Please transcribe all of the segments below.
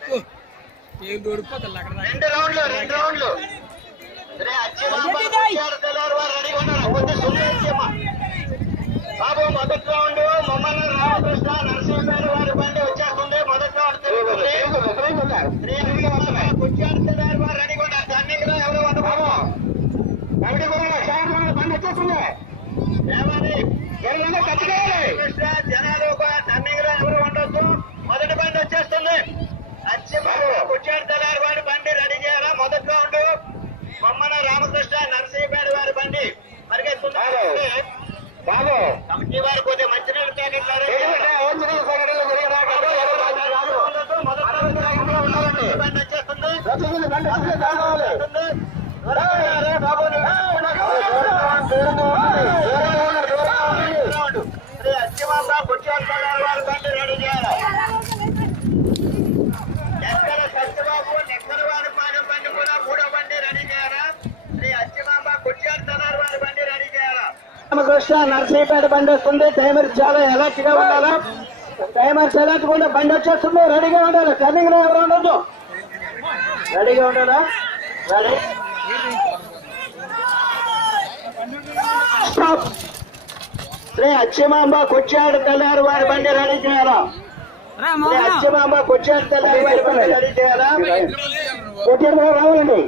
2 రౌండ్లు బాబు మొదటి రౌండ్ మమ్మల్ని రామకృష్ణ నరసింహ వారి బండి వచ్చేస్తుంది. మొదటి రౌండ్ వారు రెడీగా ఉన్నారు. టర్నింగ్ లో ఎవరు వద్ద బాబు బండి వచ్చేస్తుంది. కృష్ణ జనాలు టర్నింగ్ లో ఎవరు ఉండొచ్చు. మొదటి బండి వచ్చేస్తుంది. కుచ్చాడు తెల్లారి వారి బండి రెడీ చేయాలా. మొదటి రౌండ్ బొమ్మన రామకృష్ణ నరసింహపేట వారి బండి పరిగెత్తున్నారు. బాబు కమిటీ వారు కొద్దిగా మంచినీళ్ళు ప్యాకెట్లు బండి వచ్చేస్తుంది. శ్రీ అచ్చిమాంబ కుచ్చాడు తెల్లారి వారి బండి రెడీ చేయాలి. ఎక్కడ సత్యబాబు నెక్కల వారి పాలెం బండి కూడా 3వ బండి రెడీ చేయాలా. శ్రీ అచ్చిమాంబ కుచ్చాడు తెల్లారి వారి బండి రెడీ చేయాలా. రామకృష్ణ నరసింహపేట బండి వస్తుంది. టైమర్ చాలా అలర్ట్ గా ఉండాలా. టైమర్ అలర్ట్ కూడా బండి వచ్చేస్తుంది. రెడీగా ఉండాలి. టర్నింగ్ లో ఎవరు ఉండదు. రెడీగా ఉండాలా. Ready stop. శ్రీ అచ్చిమాంబ కుచ్చాడు తెల్లారి వారి బండి రెడీ చేయాలా. శ్రీ అచ్చిమాంబ కుచ్చాడు తెల్లారి వారి బండి రెడీ చేయాలా. రావాలండి.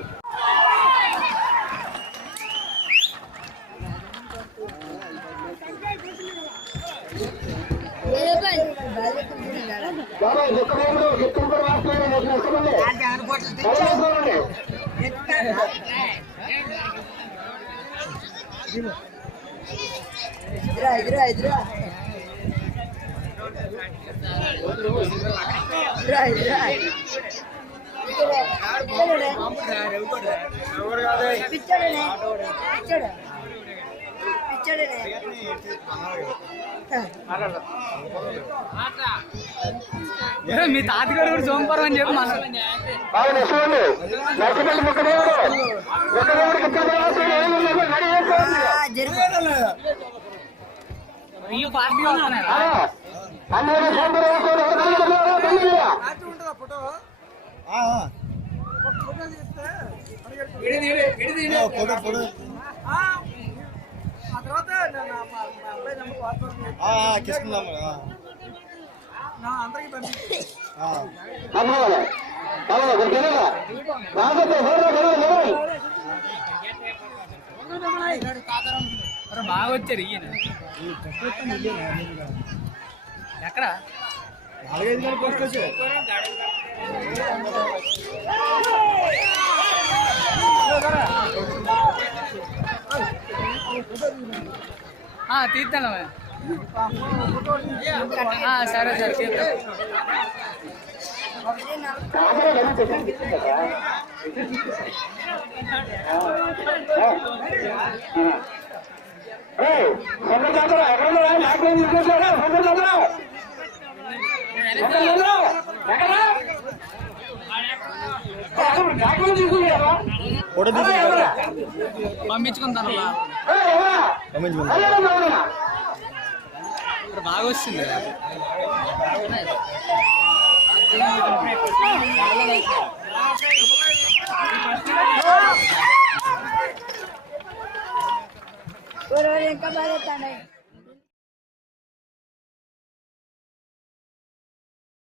మీ తాతగారు కూడా సోమవారం అని చెప్పి బాగా వచ్చారు. ఈయన ఎక్కడ 4-5 గంటల పోస్ట్ వచ్చారు. తీద్దాం. సరే సరే తీద్దాం. పంపించుకుంటాను. బాగా వస్తుంది. ఇంకా బాగా